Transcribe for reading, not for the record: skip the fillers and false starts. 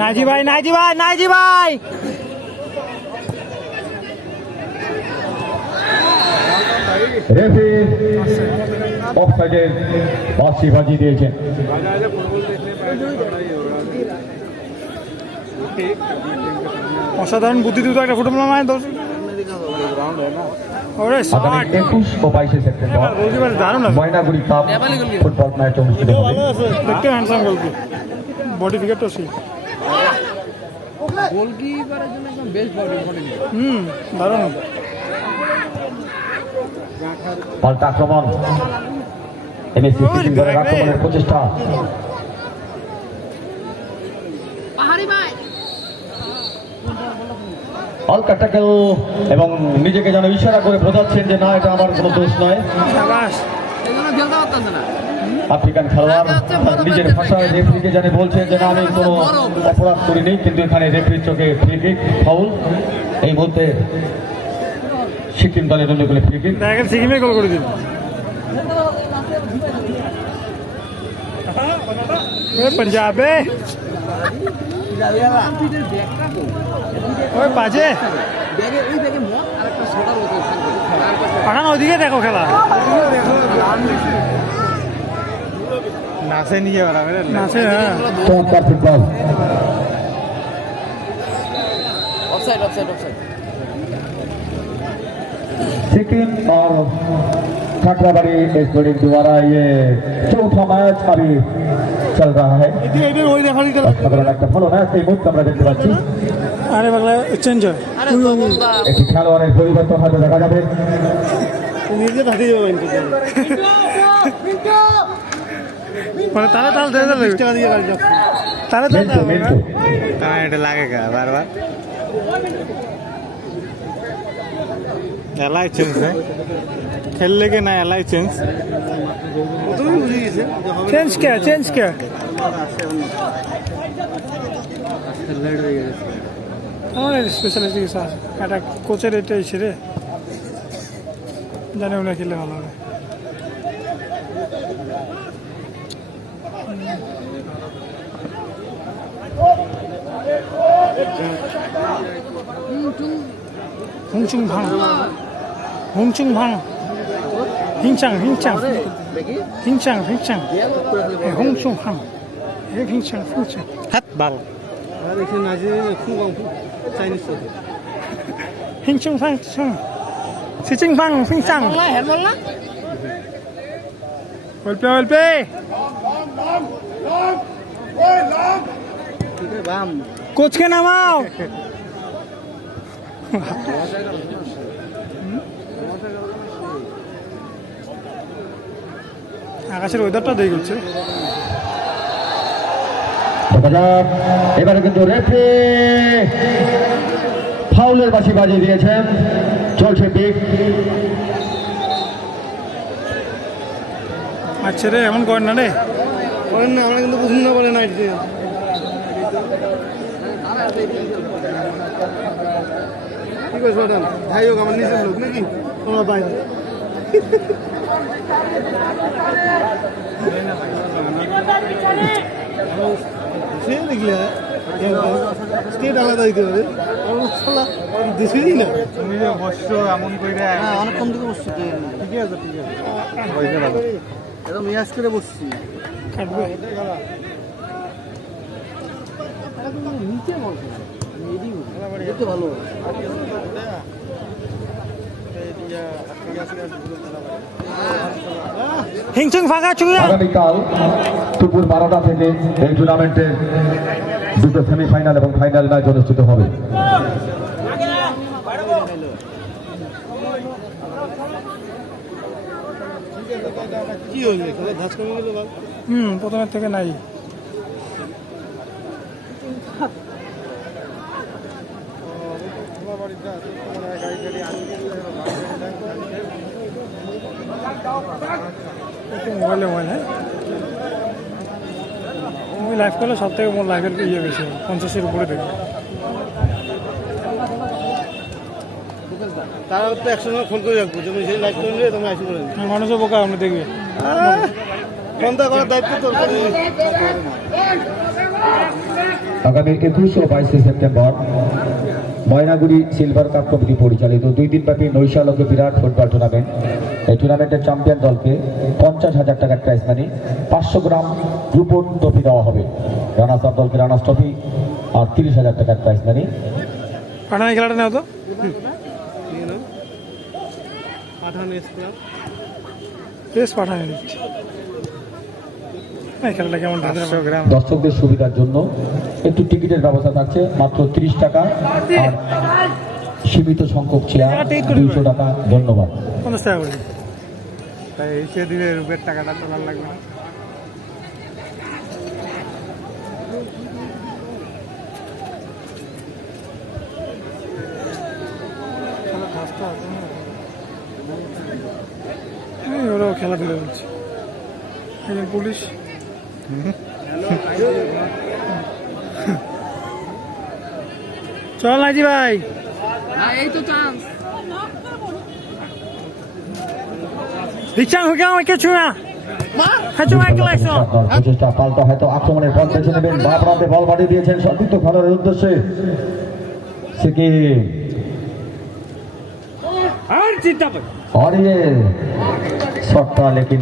নাইজি ভাই, নাইজি ভাই, নাইজি ভাই। রেফারি অফসাইডের বাঁশি বাজিয়ে দিয়েছেন। অসাধারণ বুদ্ধিদীপ্ত একটা ফুটবল নয়। 21 ও 22 September Maynaguri cup football match অনুষ্ঠিত হবে। দেখতে হ্যান্ডসাম গোলকি, বডি ফিগারটা সেই। গোলকিপারের জন্য একদম বেস্ট বডি। দারুণ। পাল্টা আক্রমণ, এমএসসি সিটি দলের আক্রমণের প্রচেষ্টা। হালকা ট্যাকেল এবং নিজেকে যেন ইশারা করে বোঝাচ্ছেন যে না, এটা আমার কোনো দোষ নয়। আফ্রিকান খেলোয়াড় নিজের ভাষায় রেফারিকে জানে বলছেন যে না, আমি কোনো অপরাধ করিনি, কিন্তু এখানে রেফারির চোখে ফ্রি কিক, ফাউল। এই মুহূর্তে সিকিম দলের জন্য ফ্রি কিক। সিকিমে গোল করে দিল। पंजाबे ওই বাজে পাঠান ওদিকে দেখো খেলা নাচে নিয়ে নাচে। চমৎকার football. Offside offside offside. Sikkim और ठाकराबाड़ी एथलेटिक्स द्वारा ये चौथा मैच अभी चल रहा है। সাধারণ একটা ভালো ম্যাচ এই মুহূর্তে আমরা দেখতে পাচ্ছি। আরে বাংলা চেঞ্জ হয়, একটি খেলোয়াড়ের পরিবর্তন হয়তো দেখা যাবে। মানে তারা তাল দিয়ে তারা তারা এটা লাগে বারবার লাইসেন্স খেললে के नया लाइसेंस चेंज क्या আমার স্পেশালিস্ট কিছু আছে, একটা কোচের এটা এসে রে জানে ওরা খেললে ভালো হবে। 홍충 방 홍충 방 빙창 홍충 방 빙창 핫발 홍충 방 시칭 방 빙창 월빼 কোচ কে নামাও। আকাশের ওয়েদারটা দেখে গেছে। এবারে কিন্তু রেফারি ফাউলের বাঁশি বাজিয়ে দিয়েছেন। চলছে পিক। আচ্ছা রে, এমন করেন না রে, করেন না, আমরা কিন্তু পছন্দ করে না। কি করছো ম্যাডাম? যাই হোক, আমার নিজের লোক নাকি তোমার বাইরে দেখলে স্টেট আলাদা দিতে হবে। দিছিলি না তুমি যে বসছো এমন করে অনেকক্ষণ থেকে বসছি। ঠিকই আছে, ঠিক আছে, একদম ইয়াস করে বসছি। কাটবে নিচে দেখতে ভালো। হিংচিং ফাঁকা চুড়ি। আগামীকাল দুপুর 12টা থেকে এই টুর্নামেন্টের দুটো সেমিফাইনাল এবং ফাইনাল ম্যাচ অনুষ্ঠিত হবে। কি হয়েছে, ধাস কমে গেল? প্রথমের থেকে নাই। মোবাইলে হ্যাঁ, আমি লাইভ করলে সব থেকে মোর লাইভের ইয়ে বেশি 50-এর উপরে দেখবে। তারা তো একসঙ্গে ফোন করে রাখবো, তুমি সেই লাইভ করলে তুমি আসি বলেন। মানুষও বোকা, আপনি দেখবে ফোনটা করার দায়িত্ব তোর। আগামী 21 ও 22 September Maynaguri silver cup committee পরিচালিত 2 দিনব্যাপী নৈশালকে বিরাট ফুটবল টুর্নামেন্ট। এই টুর্নামেন্টের চ্যাম্পিয়ন দলকে 50,000 টাকার প্রাইজ মানি, 500 গ্রাম রূপোর ট্রফি দেওয়া হবে। রানার্স আপ দলকে রানার্স ট্রফি আর 30,000 টাকার প্রাইজ মানি। পাঠানি খেলাটা নেও তো, বেশ পাঠানি দিচ্ছি। এই খেলাটা কেমন দর্শকদের সুবিধার জন্য একটু টিকিটের ব্যবস্থা থাকছে, মাত্র 30 টাকা আর সীমিত সংখ্যক চেয়ার 200 টাকা। ধন্যবাদ। 50 টাকা করে তাই এসে দিলে রূপের টাকাটা তোলার লাগবে না। ওরাও খেলাধুলা করছে। পুলিশ চল নাজি ভাই, না এই তো চান্স। রিচাং হয়ে গেল কিছু না। প্রচেষ্টা পাল্টা হয়তো আক্রমণের পথ বেছে নেবেন। বাঁ প্রান্তে বল বাড়িয়ে দিয়েছেন সতীর্থ খেলোয়াড়ের উদ্দেশ্যে। সিকিম और ये शॉट था लेकिन